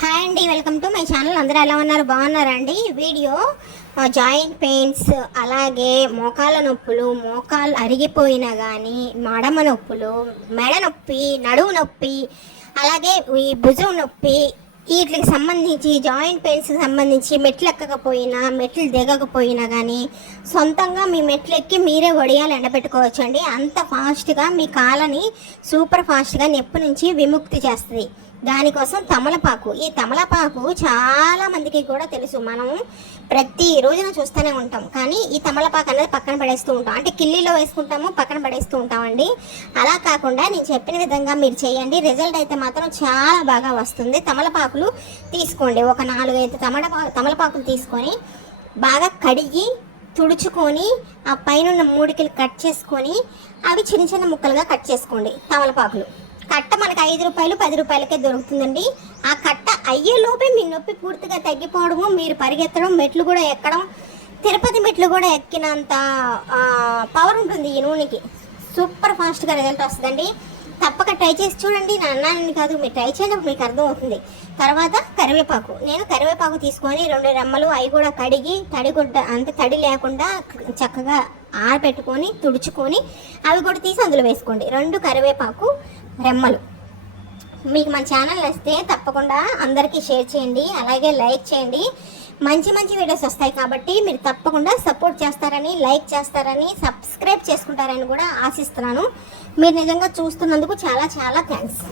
Hi అండి welcome to my channel. అందరూ ఎలా ఉన్నారు? బాగున్నారండి వీడియో జాయింట్ పెయిన్స్ అలాగే మోకాల నొప్పులు మోకాలు అరిగిపోయినా కానీ మడమ నొప్పులు మెడ నొప్పి నడువు నొప్పి అలాగే ఈ భుజం నొప్పి వీటికి సంబంధించి జాయింట్ పెయిన్స్కి సంబంధించి మెట్లు ఎక్కకపోయినా మెట్లు దిగకపోయినా కానీ సొంతంగా మీ మెట్లు ఎక్కి మీరే వడియాలు ఎండబెట్టుకోవచ్చు అండి అంత ఫాస్ట్గా మీ కాలని సూపర్ ఫాస్ట్గా నొప్పి నుంచి విముక్తి చేస్తుంది. దానికోసం తమలపాకు. ఈ తమలపాకు చాలా మందికి కూడా తెలుసు. మనం ప్రతి రోజున చూస్తూనే ఉంటాం. కానీ ఈ తమలపాకు అనేది పక్కన పడేస్తూ ఉంటాం. అంటే కిల్లీలో వేసుకుంటాము పక్కన పడేస్తూ ఉంటామండి. అలా కాకుండా నేను చెప్పిన విధంగా మీరు చేయండి. రిజల్ట్ అయితే మాత్రం చాలా బాగా వస్తుంది. తమలపాకులు తీసుకోండి. ఒక నాలుగు ఐదు తమలపా తమలపాకులు తీసుకొని బాగా కడిగి తుడుచుకొని ఆ పైన ఉన్న మూడికిలు కట్ చేసుకొని అవి చిన్న చిన్న ముక్కలుగా కట్ చేసుకోండి తమలపాకులు. కట్ట మనకి ఐదు రూపాయలు పది రూపాయలకే దొరుకుతుందండి. ఆ కట్ట అయ్యే లోపే మీ నొప్పి పూర్తిగా తగ్గిపోవడము మీరు పరిగెత్తడం మెట్లు కూడా ఎక్కడం తిరుపతి మెట్లు కూడా ఎక్కినంత పవర్ ఉంటుంది ఈ నూనెకి. సూపర్ ఫాస్ట్గా రిజల్ట్ వస్తుందండి. తప్పక ట్రై చేసి చూడండి. నా అన్నానని కాదు మీరు ట్రై చేసినప్పుడు మీకు అర్థం అవుతుంది తర్వాత కరివేపాకు. నేను కరివేపాకు తీసుకొని రెండు రెమ్మలు అవి కూడా కడిగి తడి గుడ్డ అంటే తడి లేకుండా చక్కగా ఆరబెట్టుకొని తుడుచుకొని అవి కూడా తీసి అందులో వేసుకోండి. రెండు కరివేపాకు రెమ్మలు మీకు మన ఛానల్ వస్తే తప్పకుండా అందరికీ షేర్ చేయండి అలాగే లైక్ చేయండి. మంచి మంచి వీడియోస్ వస్తాయి కాబట్టి మీరు తప్పకుండా సపోర్ట్ చేస్తారని లైక్ చేస్తారని సబ్స్క్రైబ్ చేసుకుంటారని కూడా ఆశిస్తున్నాను. మీరు నిజంగా చూస్తున్నందుకు చాలా చాలా థ్యాంక్స్.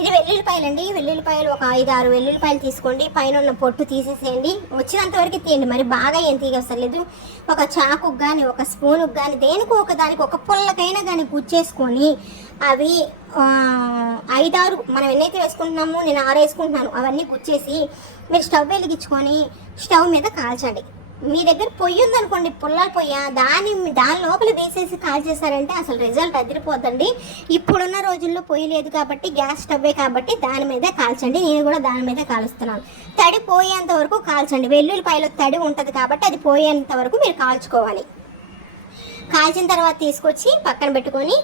ఇది వెల్లుల్లిపాయలండి. వెల్లుల్లిపాయలు ఒక ఐదు ఆరు వెల్లుల్లిపాయలు తీసుకోండి. పైన ఉన్న పొట్టు తీసేసేయండి. వచ్చినంత వరకు తీయండి. మరి బాగా ఏం తీయవసలేదు ఒక చాకు కానీ ఒక స్పూన్కి కానీ దేనికి ఒక దానికి ఒక పుల్లకైనా కానీ గుచ్చేసుకొని అవి ఐదారు మనం ఎన్నైతే వేసుకుంటున్నామో నేను ఆరు వేసుకుంటున్నాను అవన్నీ గుచ్చేసి మీరు స్టవ్ వెలిగించుకొని స్టవ్ మీద కాల్చండి. మీ దగ్గర పొయ్యి ఉందనుకోండి పుల్లల పొయ్య. దాని దాని లోపల వేసేసి కాల్ చేశారంటే అసలు రిజల్ట్ అదిరిపోతుంది ఇప్పుడున్న రోజుల్లో పొయ్యి లేదు కాబట్టి గ్యాస్ స్టవ్వే కాబట్టి దాని మీద కాల్చండి. నేను కూడా దాని మీద కాలుస్తున్నాను. తడి పోయేంత వరకు కాల్చండి. వెల్లుల్లిపాయలో తడి ఉంటుంది కాబట్టి అది పోయేంత వరకు మీరు కాల్చుకోవాలి. కాల్చిన తర్వాత తీసుకొచ్చి పక్కన పెట్టుకొని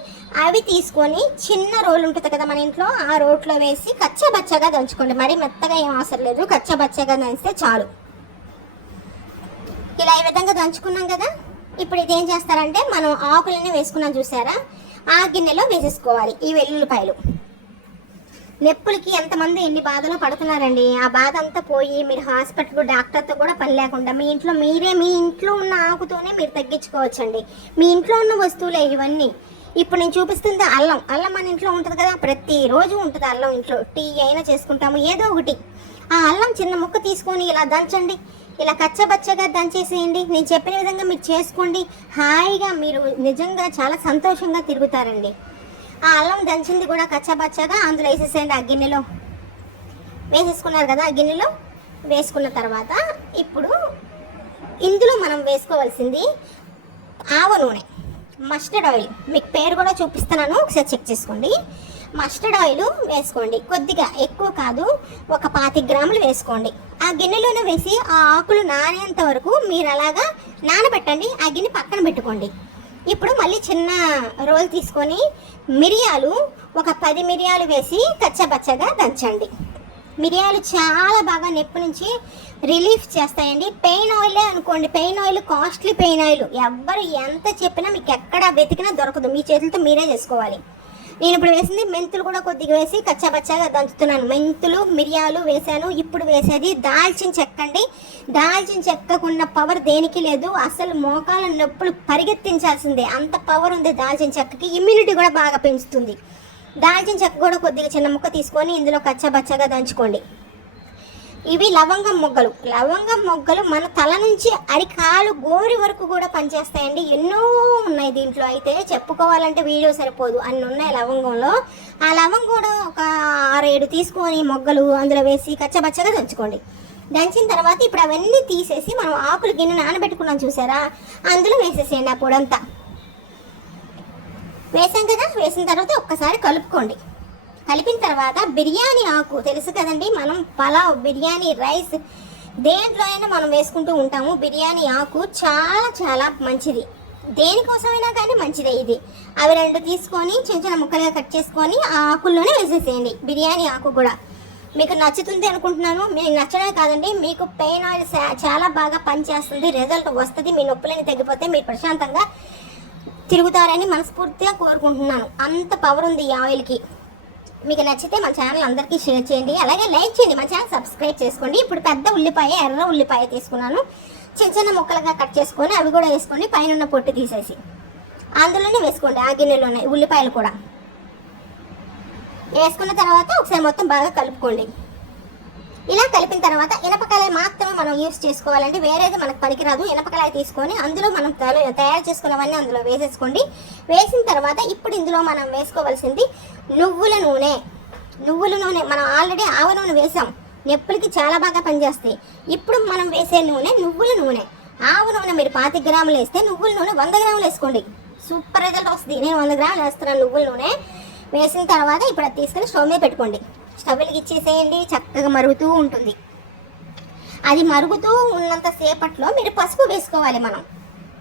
అవి తీసుకొని చిన్న రోల్ ఉంటుంది కదా మన ఇంట్లో ఆ రోట్లో వేసి కచ్చబచ్చగా దంచుకోండి. మరీ మెత్తగా ఏం అవసరం లేదు. కచ్చబచ్చగా దంచితే చాలు. ఇలా ఈ విధంగా దంచుకున్నాం కదా? ఇప్పుడు ఇది ఏం చేస్తారంటే మనం ఆకులని వేసుకున్నాం చూసారా? ఆ గిన్నెలో వేసేసుకోవాలి ఈ వెల్లుల్లిపాయలు. నొప్పులకి ఎంతమంది ఎన్ని బాధలో పడుతున్నారండి? ఆ బాధ అంతా పోయి మీరు హాస్పిటల్ డాక్టర్తో కూడా పని లేకుండా మీ ఇంట్లో మీరే మీ ఇంట్లో ఉన్న ఆకుతోనే మీరు తగ్గించుకోవచ్చండి. మీ ఇంట్లో ఉన్న వస్తువులే ఇవన్నీ. ఇప్పుడు నేను చూపిస్తుంది అల్లం. అల్లం మన ఇంట్లో ఉంటుంది కదా? ప్రతిరోజు ఉంటుంది అల్లం ఇంట్లో. టీ అయినా చేసుకుంటాము. ఏదో ఒకటి. ఆ అల్లం చిన్న ముక్క తీసుకొని ఇలా దంచండి. ఇలా కచ్చబచ్చగా దంచేసేయండి. నేను చెప్పిన విధంగా మీరు చేసుకోండి. హాయిగా మీరు నిజంగా చాలా సంతోషంగా తిరుగుతారండి. ఆ అల్లం దంచింది కూడా కచ్చబచ్చగా అందులో వేసేసేయండి ఆ గిన్నెలో. వేసేసుకున్నారు కదా ఆ గిన్నెలో. వేసుకున్న తర్వాత ఇప్పుడు ఇందులో మనం వేసుకోవాల్సింది ఆవ నూనె. Mustard oil. మీకు పేరు కూడా చూపిస్తున్నాను. ఒకసారి చెక్ చేసుకోండి. మస్టర్డ్ ఆయిల్ వేసుకోండి. కొద్దిగా ఎక్కువ కాదు ఒక పాతి గ్రాములు వేసుకోండి. ఆ గిన్నెలోనే వేసి ఆ ఆకులు నానేంత వరకు మీరు అలాగా నానబెట్టండి ఆ గిన్నె పక్కన పెట్టుకోండి. ఇప్పుడు మళ్ళీ చిన్న రోల్ తీసుకొని మిరియాలు ఒక పది మిరియాలు వేసి కచ్చబచ్చగా దంచండి. మిరియాలు చాలా బాగా నొప్పి నుంచి రిలీఫ్ చేస్తాయండి. పెయిన్ ఆయిలే అనుకోండి. Pain oil costly pain oil. ఎవ్వరు ఎంత చెప్పినా మీకు ఎక్కడ వెతికినా దొరకదు. మీ చేతులతో మీరే చేసుకోవాలి. నేను ఇప్పుడు వేసింది మెంతులు కూడా కొద్దిగా వేసి కచ్చాపచ్చాగా దంచుతున్నాను. మెంతులు మిరియాలు వేసాను ఇప్పుడు వేసేది దాల్చిన చెక్క అండి. దాల్చిన చెక్కకున్న పవర్ దేనికి లేదు. అసలు మోకాల నొప్పులు పరిగెత్తించాల్సిందే. అంత పవర్ ఉంది దాల్చిన చెక్కకి. ఇమ్యూనిటీ కూడా బాగా పెంచుతుంది. దాల్చిన చెక్క కూడా కొద్దిగా చిన్న ముక్క తీసుకొని ఇందులో కచ్చాబచ్చాగా దంచుకోండి. ఇవి లవంగం మొగ్గలు. లవంగం మొగ్గలు మన తల నుంచి అరికాలు గోరి వరకు కూడా పనిచేస్తాయండి. ఎన్నో ఉన్నాయి దీంట్లో. అయితే చెప్పుకోవాలంటే వీడియో సరిపోదు. అన్ని ఉన్నాయి లవంగంలో. ఆ లవంగం కూడా ఒక ఆరేడు తీసుకొని మొగ్గలు అందులో వేసి కచ్చబచ్చగా దంచుకోండి. దంచిన తర్వాత ఇప్పుడు అవన్నీ తీసేసి మనం ఆకులు గిన్నె నానబెట్టుకున్నాం చూసారా? అందులో వేసేసేయండి ఆ పొడంతా. వేసాం కదా? వేసిన తర్వాత ఒక్కసారి కలుపుకోండి. కలిపిన తర్వాత బిర్యానీ ఆకు. తెలుసు కదండి మనం పలావ్ బిర్యానీ రైస్ దేంట్లో అయినా మనం వేసుకుంటూ ఉంటాము. బిర్యానీ ఆకు చాలా చాలా మంచిది. దేనికోసమైనా కానీ మంచిదే ఇది. అవి రెండు తీసుకొని చిన్న చిన్న ముక్కలుగా కట్ చేసుకొని ఆ ఆకుల్లోనే వేసేసేయండి. బిర్యానీ ఆకు కూడా. మీకు నచ్చుతుంది అనుకుంటున్నాను. మీకు నచ్చడమే కాదండి మీకు పెయిన్ ఆయిల్ చాలా బాగా పనిచేస్తుంది. రిజల్ట్ వస్తుంది. మీ నొప్పులని తగ్గిపోతే మీరు ప్రశాంతంగా తిరుగుతారని మనస్ఫూర్తిగా కోరుకుంటున్నాను. అంత పవర్ ఉంది ఈ ఆయిల్కి. మీకు నచ్చితే మన ఛానల్ అందరికీ షేర్ చేయండి. అలాగే లైక్ చేయండి. మన ఛానల్ సబ్స్క్రైబ్ చేసుకోండి. ఇప్పుడు పెద్ద ఉల్లిపాయ ఎర్ర ఉల్లిపాయ తీసుకున్నాను. చిన్న చిన్న ముక్కలుగా కట్ చేసుకొని అవి కూడా వేసుకోండి పైన ఉన్న పొట్టు తీసేసి అందులోనే వేసుకోండి. ఆ గిన్నెలోనే ఉల్లిపాయలు కూడా. వేసుకున్న తర్వాత ఒకసారి మొత్తం బాగా కలుపుకోండి. ఇలా కలిపిన తర్వాత ఇనపకాయ మాత్రమే మనం యూస్ చేసుకోవాలండి. వేరేది మనకు పనికిరాదు. ఇనపకాయ తీసుకొని అందులో మనం తయారు చేసుకున్నవన్నీ అందులో వేసేసుకోండి. వేసిన తర్వాత ఇప్పుడు ఇందులో మనం వేసుకోవాల్సింది నువ్వుల నూనె. నువ్వుల నూనె మనం ఆల్రెడీ ఆవ నూనె వేసాం. నొప్పులకి చాలా బాగా పనిచేస్తాయి. ఇప్పుడు మనం వేసే నూనె నువ్వుల నూనె. ఆవ నూనె మీరు పాతి గ్రాములు వేస్తే నువ్వుల నూనె వంద గ్రాములు వేసుకోండి. సూపర్ రిజల్ట్ వస్తుంది. నేను వంద గ్రాములు వేస్తున్నాను నువ్వుల నూనె. వేసిన తర్వాత ఇప్పుడు అది తీసుకొని స్టవ్ మీద పెట్టుకోండి. స్టవ్ వెలిగిచ్చేసేయండి చక్కగా మరుగుతూ ఉంటుంది. అది మరుగుతూ ఉన్నంత సేపట్లో మీరు పసుపు వేసుకోవాలి మనం.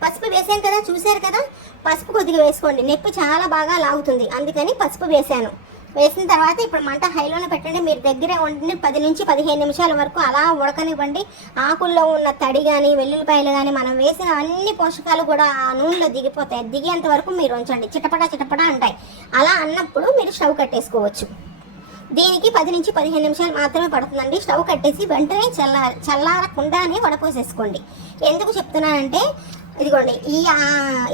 పసుపు వేసాం కదా చూశారు కదా? పసుపు కొద్దిగా వేసుకోండి. నొప్పి చాలా బాగా లాగుతుంది. అందుకని పసుపు వేసాను వేసిన తర్వాత ఇప్పుడు మంట హైలోనే పెట్టండి. మీరు దగ్గరే ఉండి పది నుంచి పదిహేను నిమిషాల వరకు అలా ఉడకనివ్వండి. ఆకుల్లో ఉన్న తడి కానీ వెల్లుల్లిపాయలు కానీ మనం వేసిన అన్ని పోషకాలు కూడా ఆ నూనెలో దిగిపోతాయి. దిగేంత వరకు మీరు ఉంచండి. చిటపట చిటపట అంటాయి. అలా అన్నప్పుడు మీరు స్టవ్ కట్టేసుకోవచ్చు. దీనికి పది నుంచి పదిహేను నిమిషాలు మాత్రమే పడుతుందండి. స్టవ్ కట్టేసి వెంటనే చల్లార చల్లారకుండానే వడపోసేసుకోండి. ఎందుకు చెప్తున్నానంటే ఇదిగోండి ఈ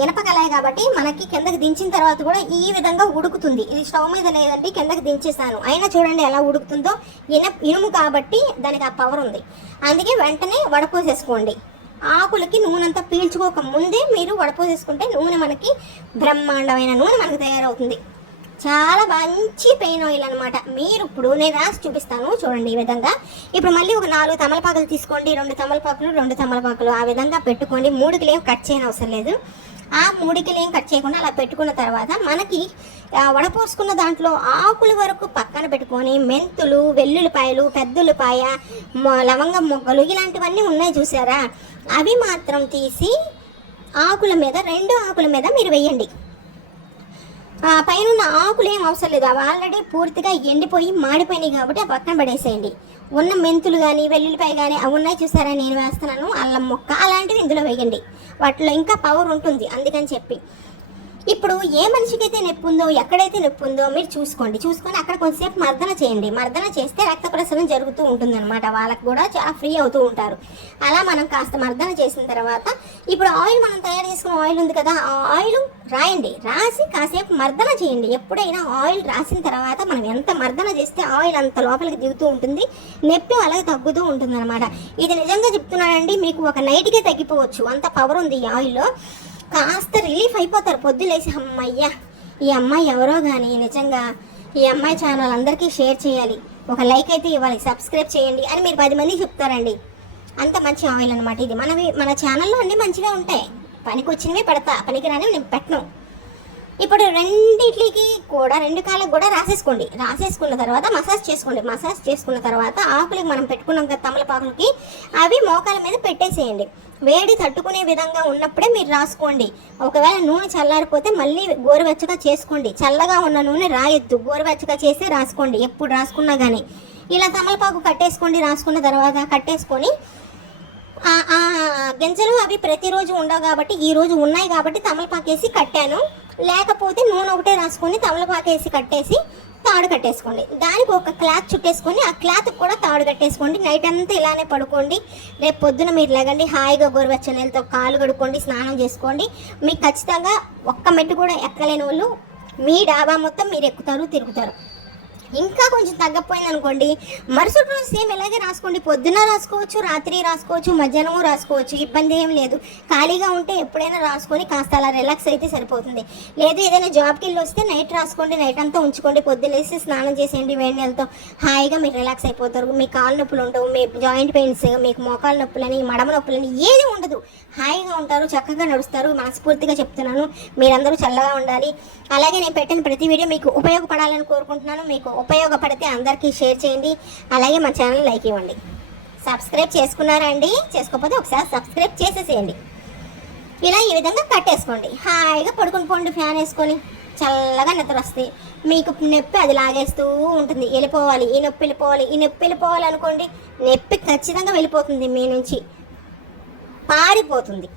ఇనప ఇనపకలాయి కాబట్టి మనకి కిందకి దించిన తర్వాత కూడా ఈ విధంగా ఉడుకుతుంది. ఇది స్టవ్ మీద లేదండి కిందకి దించేసాను. అయినా చూడండి ఎలా ఉడుకుతుందో. ఇన ఇనుము కాబట్టి దానికి ఆ పవర్ ఉంది. అందుకే వెంటనే వడపోసేసుకోండి. ఆకులకి నూనె అంతా పీల్చుకోక ముందే మీరు వడపోసేసుకుంటే నూనె మనకి బ్రహ్మాండమైన నూనె మనకు తయారవుతుంది. చాలా మంచి పెయిన్ ఆయిల్ అనమాట మీరు ఇప్పుడు నేను రాసి చూపిస్తాను చూడండి ఈ విధంగా. ఇప్పుడు మళ్ళీ ఒక నాలుగు తమలపాకులు తీసుకోండి రెండు తమలపాకులు రెండు తమలపాకులు. ఆ విధంగా పెట్టుకోండి. మూడుకిలు ఏం కట్ చేయని అవసరం లేదు. ఆ మూడికి ఏం కట్ చేయకుండా అలా పెట్టుకున్న తర్వాత మనకి వడపోసుకున్న దాంట్లో ఆకుల వరకు పక్కన పెట్టుకొని మెంతులు వెల్లుల్లిపాయలు పెద్దుల్లిపాయ మొ- లవంగం మొగ్గలు ఇలాంటివన్నీ ఉన్నాయి చూసారా? అవి మాత్రం తీసి ఆకుల మీద రెండు ఆకుల మీద మీరు వేయండి. పైన ఉన్న ఆకులు ఏం అవసరం లేదు. అవి ఆల్రెడీ పూర్తిగా ఎండిపోయి మాడిపోయినాయి కాబట్టి ఆ పక్కన పడేసేయండి. ఉన్న మెంతులు కానీ వెల్లుల్లిపాయ కానీ అవి ఉన్నాయి చూసారా? నేను వేస్తున్నాను. అల్లం మొక్క అలాంటివి ఇందులో వేయండి. వాటిలో ఇంకా పవర్ ఉంటుంది అందుకని చెప్పి. ఇప్పుడు ఏ మనిషికైతే నొప్పి ఉందో ఎక్కడైతే నొప్పి ఉందో మీరు చూసుకోండి. చూసుకొని అక్కడ కొంతసేపు మర్దన చేయండి. మర్దన చేస్తే రక్త ప్రసరణ జరుగుతూ ఉంటుందన్నమాట. వాళ్ళకు కూడా చాలా ఫ్రీ అవుతూ ఉంటారు. అలా మనం కాస్త మర్దన చేసిన తర్వాత ఇప్పుడు ఆయిల్ మనం తయారు చేసుకున్న ఆయిల్ ఉంది కదా ఆ ఆయిల్ రాయండి. రాసి కాసేపు మర్దన చేయండి. ఎప్పుడైనా ఆయిల్ రాసిన తర్వాత మనం ఎంత మర్దన చేస్తే ఆయిల్ అంత లోపలికి దిగుతూ ఉంటుంది నొప్పి అలాగే తగ్గుతూ ఉంటుంది అనమాట ఇది నిజంగా చెప్తున్నానండి మీకు ఒక నైట్కే తగ్గిపోవచ్చు. అంత పవర్ ఉంది ఈ ఆయిల్లో. కాస్త రిలీఫ్ అయిపోతారు. పొద్దులేసి అమ్మయ్యా ఈ అమ్మాయి ఎవరో కానీ నిజంగా ఈ అమ్మాయి ఛానల్ అందరికీ షేర్ చేయాలి. ఒక లైక్ అయితే ఇవ్వాలి సబ్స్క్రైబ్ చేయండి అని మీరు పది మందికి చెప్తారండి. అంత మంచి ఆయిల్ అనమాట ఇది. మనవి మన ఛానల్లో అన్ని మంచిగా ఉంటాయి. పనికి వచ్చినవి పెడతా పనికిరాని నేను పెట్టను. ఇప్పుడు రెండిట్లకి కూడా రెండు కాళ్ళకి కూడా రాసేసుకోండి. రాసేసుకున్న తర్వాత మసాజ్ చేసుకోండి. మసాజ్ చేసుకున్న తర్వాత ఆకులకి మనం పెట్టుకున్నాం కదా తమలపాకులకి అవి మోకాల మీద పెట్టేసేయండి. వేడి తట్టుకునే విధంగా ఉన్నప్పుడే మీరు రాసుకోండి. ఒకవేళ నూనె చల్లారిపోతే మళ్ళీ గోరువెచ్చగా చేసుకోండి. చల్లగా ఉన్న నూనె రాయొద్దు. గోరువెచ్చగా చేసి రాసుకోండి. ఎప్పుడు రాసుకున్నా కానీ ఇలా తమలపాకు కట్టేసుకోండి రాసుకున్న తర్వాత. కట్టేసుకొని ఆ గింజలు అవి ప్రతిరోజు ఉండవు కాబట్టి ఈ రోజు ఉన్నాయి కాబట్టి తమలపాకేసి కట్టాను. లేకపోతే నూనె ఒకటే రాసుకొని తమలపాకేసి కట్టేసి తాడు కట్టేసుకోండి. దానికి ఒక క్లాత్ చుట్టేసుకొని ఆ క్లాత్ కూడా తాడు కట్టేసుకోండి. నైట్ అంతా ఇలానే పడుకోండి. రేపు పొద్దున మీరు లేగండి హాయిగా గోరువెచ్చని నీళ్ళతో కాలు కడుక్కోండి స్నానం చేసుకోండి. మీకు ఖచ్చితంగా ఒక్క మెట్టు కూడా ఎక్కలేని వాళ్ళు మీ డాబా మొత్తం మీరు ఎక్కుతారు తిరుగుతారు. ఇంకా కొంచెం తగ్గపోయింది అనుకోండి మరుసటి రోజు సేమ్ ఇలాగే రాసుకోండి. పొద్దున రాసుకోవచ్చు రాత్రి రాసుకోవచ్చు మధ్యాహ్నము రాసుకోవచ్చు ఇబ్బంది ఏం లేదు. ఖాళీగా ఉంటే ఎప్పుడైనా రాసుకొని కాస్త అలా రిలాక్స్ అయితే సరిపోతుంది. లేదు ఏదైనా జాబ్కి వెళ్ళి వస్తే నైట్ రాసుకోండి నైట్ అంతా ఉంచుకోండి. పొద్దులేసి స్నానం చేసేయండి వేడి నీళ్ళతో హాయిగా మీరు రిలాక్స్ అయిపోతారు. మీ కాలు నొప్పులు ఉండవు మీ జాయింట్ పెయిన్స్ మీకు మోకాలు నొప్పులని మడమ నొప్పులని ఏది ఉండదు. హాయిగా ఉంటారు చక్కగా నడుస్తారు. మనస్ఫూర్తిగా చెప్తున్నాను. మీరందరూ చల్లగా ఉండాలి. అలాగే నేను పెట్టిన ప్రతి వీడియో మీకు ఉపయోగపడాలని కోరుకుంటున్నాను. మీకు ఉపయోగపడితే అందరికీ షేర్ చేయండి. అలాగే మా ఛానల్ లైక్ ఇవ్వండి. సబ్స్క్రైబ్ చేసుకున్నారా అండి చేసుకోకపోతే ఒకసారి సబ్స్క్రైబ్ చేసేసేయండి. ఇలా ఈ విధంగా కట్టేసుకోండి. హాయిగా పడుకుని పోండి ఫ్యాన్ వేసుకొని. చల్లగా నిద్ర వస్తుంది మీకు నొప్పి అది లాగేస్తూ ఉంటుంది. వెళ్ళిపోవాలి ఈ నొప్పి వెళ్ళిపోవాలి ఈ నొప్పి వెళ్ళిపోవాలి అనుకోండి నొప్పి ఖచ్చితంగా వెళ్ళిపోతుంది మీ నుంచి. పారిపోతుంది.